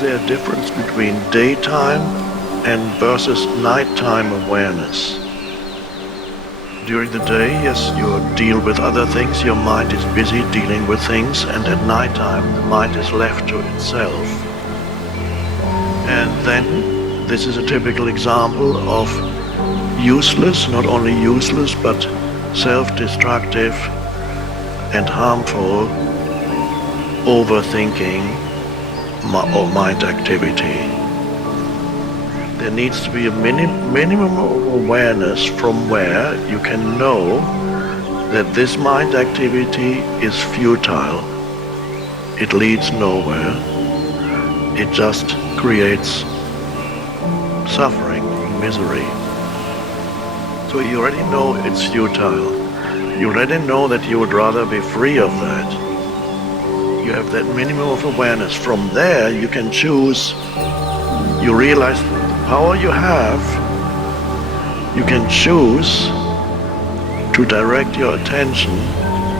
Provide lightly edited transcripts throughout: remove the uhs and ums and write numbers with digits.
is there a difference between daytime and versus nighttime awareness? During the day, yes, you deal with other things, your mind is busy dealing with things, and at nighttime the mind is left to itself. And then, this is a typical example of useless, not only useless, but self-destructive and harmful overthinking or mind activity. There needs to be a minimum of awareness from where you can know that this mind activity is futile. It leads nowhere. It just creates suffering, misery. So you already know it's futile. You already know that you would rather be free of that. You have that minimum of awareness. From there you can choose. You realize power you have, you can choose to direct your attention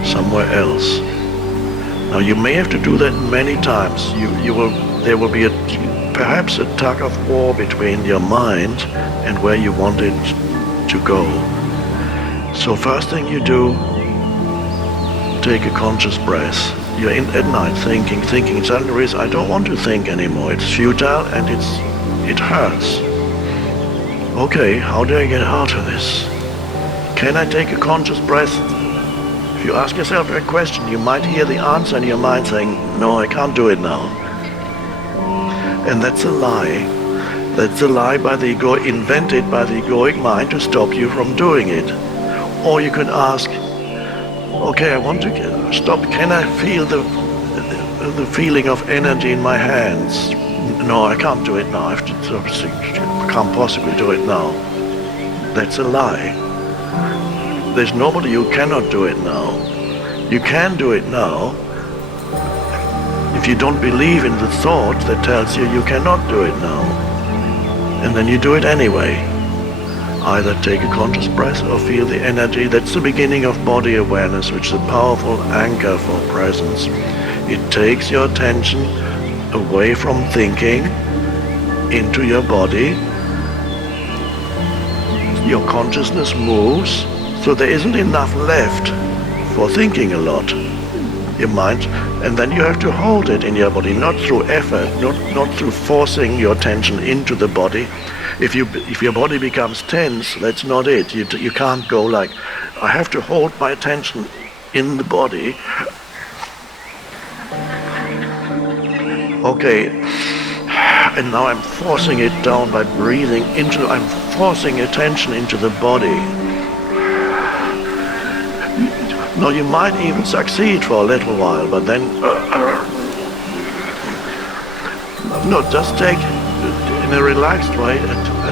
somewhere else. Now you may have to do that many times. There will be perhaps a tug of war between your mind and where you want it to go. So first thing you do, take a conscious breath. You're in at night thinking, suddenly realize I don't want to think anymore. It's futile and it hurts. Okay, how do I get out of this? Can I take a conscious breath? If you ask yourself a question, you might hear the answer in your mind saying, no, I can't do it now. And that's a lie. That's a lie by the ego, invented by the egoic mind to stop you from doing it. Or you could ask, okay, I want to stop. Can I feel the feeling of energy in my hands? No, I can't do it now. I can't possibly do it now. That's a lie. There's nobody who cannot do it now. You can do it now if you don't believe in the thought that tells you you cannot do it now. And then you do it anyway. Either take a conscious breath or feel the energy. That's the beginning of body awareness, which is a powerful anchor for presence. It takes your attention away from thinking into your body. Your consciousness moves, so there isn't enough left for thinking a lot. Your mind, and then you have to hold it in your body, not through effort, not through forcing your attention into the body. If your body becomes tense, that's not it. You can't go like, I have to hold my attention in the body. Okay, and now I'm forcing it down by breathing into, I'm forcing attention into the body. Now you might even succeed for a little while, but then, no, just take, in a relaxed way,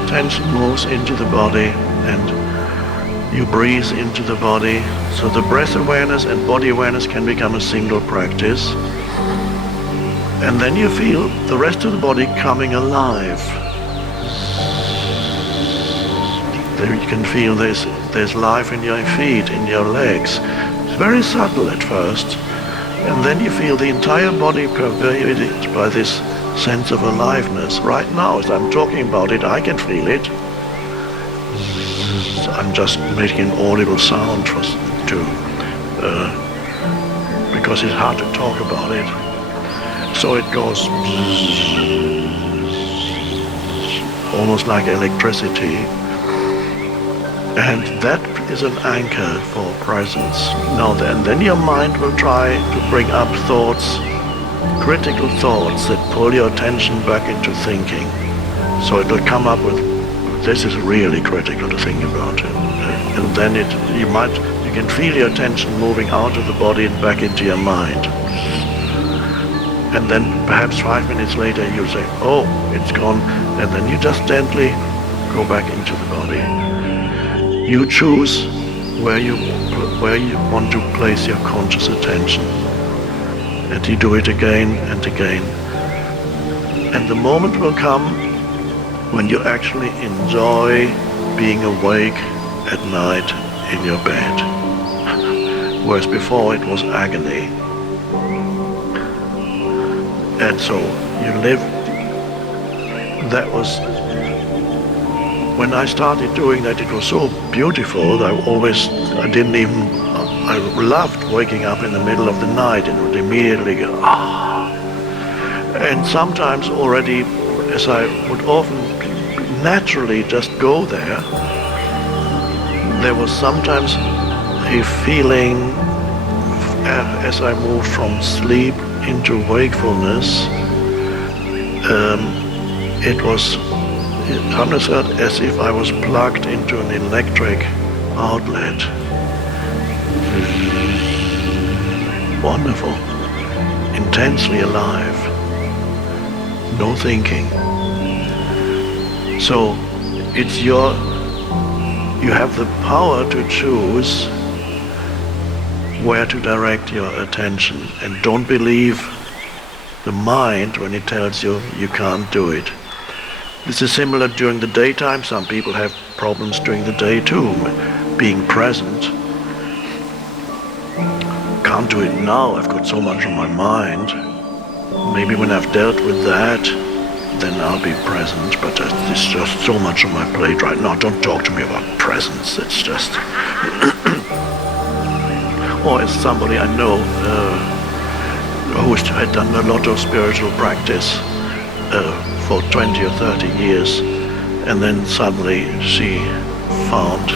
attention moves into the body and you breathe into the body. So the breath awareness and body awareness can become a single practice. And then you feel the rest of the body coming alive. There you can feel there's life in your feet, in your legs. It's very subtle at first. And then you feel the entire body pervaded by this sense of aliveness. Right now, as I'm talking about it, I can feel it. I'm just making an audible sound because it's hard to talk about it. So it goes almost like electricity. And that is an anchor for presence. Now then your mind will try to bring up thoughts, critical thoughts that pull your attention back into thinking. So it will come up with, this is really critical to think about it. And then you can feel your attention moving out of the body and back into your mind. And then perhaps 5 minutes later you say, oh, it's gone. And then you just gently go back into the body. You choose where you want to place your conscious attention. And you do it again and again. And the moment will come when you actually enjoy being awake at night in your bed. Whereas before it was agony. And so you live that was, when I started doing that, it was so beautiful. I loved waking up in the middle of the night and would immediately go, ah. And sometimes already, as I would often naturally just go there was sometimes a feeling as I moved from sleep into wakefulness. It was as if I was plugged into an electric outlet. Wonderful, intensely alive, no thinking. So you have the power to choose where to direct your attention, and don't believe the mind when it tells you you can't do it. This is similar during the daytime. Some people have problems during the day too, being present. Can't do it now, I've got so much on my mind. Maybe when I've dealt with that, then I'll be present, but there's just so much on my plate right now. Don't talk to me about presence, it's just... Or as somebody I know who had done a lot of spiritual practice for 20 or 30 years, and then suddenly she found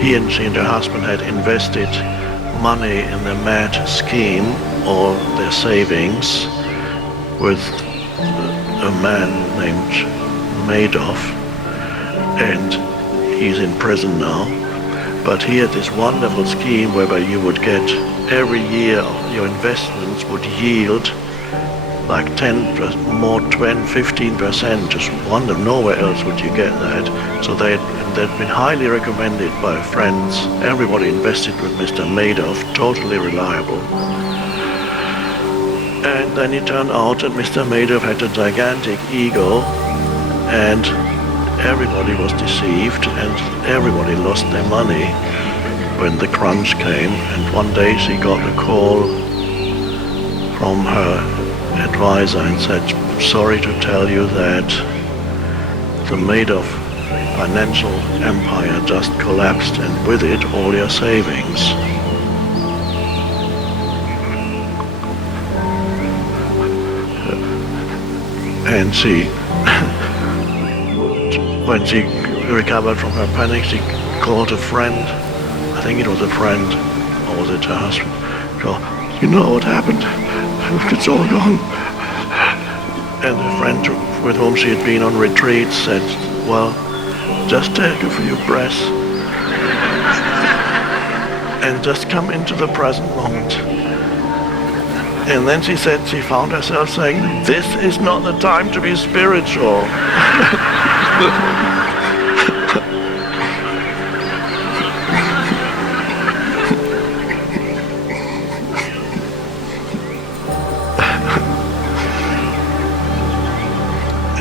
she and her husband had invested money in the MAD scheme, or their savings, with a man named Madoff, and he's in prison now. But he had this wonderful scheme whereby you would get, every year your investments would yield like 15%, just wonder, nowhere else would you get that. So they'd been highly recommended by friends. Everybody invested with Mr. Madoff, totally reliable. And then it turned out that Mr. Madoff had a gigantic ego, and everybody was deceived, and everybody lost their money when the crunch came. And one day she got a call from her advisor and said, sorry to tell you that the Madoff financial empire just collapsed, and with it all your savings. And she, when she recovered from her panic, she called a friend. I think it was a friend, or was it her husband? So, you know what happened? It's all gone. And a friend with whom she had been on retreat said, well, just take a few breaths and just come into the present moment. And then she said she found herself saying, this is not the time to be spiritual.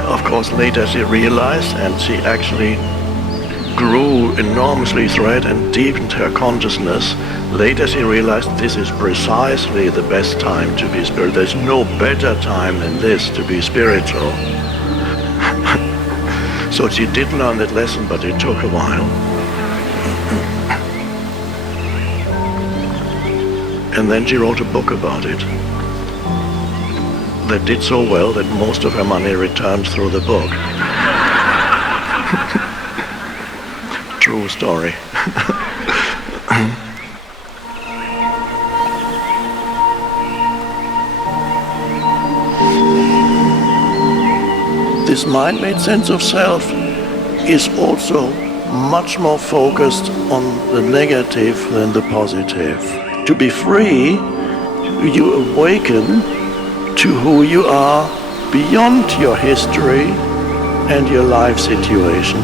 Of course, later she realized, and she actually grew enormously through it and deepened her consciousness. Later she realized this is precisely the best time to be spiritual. There's no better time than this to be spiritual. So she did learn that lesson, but it took a while. And then she wrote a book about it that did so well that most of her money returned through the book. True story. This mind-made sense of self is also much more focused on the negative than the positive. To be free, you awaken to who you are beyond your history and your life situation.